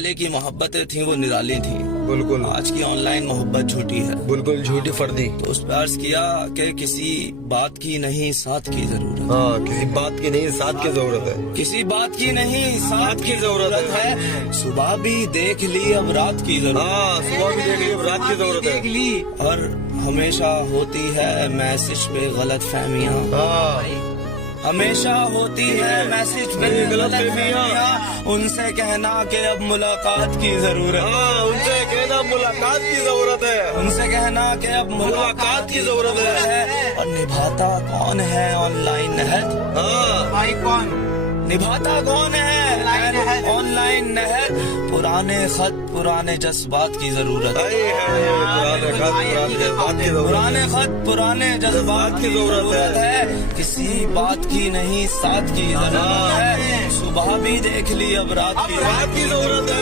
پہلے کی محبتیں تھیں وہ نرالی تھیں، بالکل آج کی آن لائن محبت جھوٹی ہے۔ بالکل جھوٹی فردی۔ تو اس پہ عرض کیا کہ کسی بات کی نہیں ساتھ کی ضرورت ہے، ہاں کسی بات کی نہیں ساتھ کی ضرورت ہے، کسی بات کی نہیں ساتھ کی ضرورت ہے، صبح بھی دیکھ لی اب رات کی ضرورت ہے، ہاں صبح بھی دیکھ لی اب رات کی ضرورت ہے۔ دیکھ لی اور ہمیشہ ہوتی ہے میسج پہ غلط فہمیاں، ہاں ہمیشہ ہوتی ہے میسج پہ غلط فہمیاں، ان سے کہنا کہ اب ملاقات کی ضرورت ہے، ہاں ان سے کہنا ملاقات کی ضرورت ہے، ان سے کہنا کہ اب ملاقات کی ضرورت ہے۔ اور نبھاتا کون ہے آن لائن نہد، ہاں بھائی کون نبھاتا کون ہے آن لائن نہد، پرانے خط پرانے جذبات کی ضرورت ہے، پرانے خط پرانے جذبات کی ضرورت پرانے خط پرانے جذبات کی ضرورت ہے، کسی بات کی نہیں ساتھ کی ضرورت ہے، صبح بھی دیکھ لی اب رات کی کی ضرورت ہے۔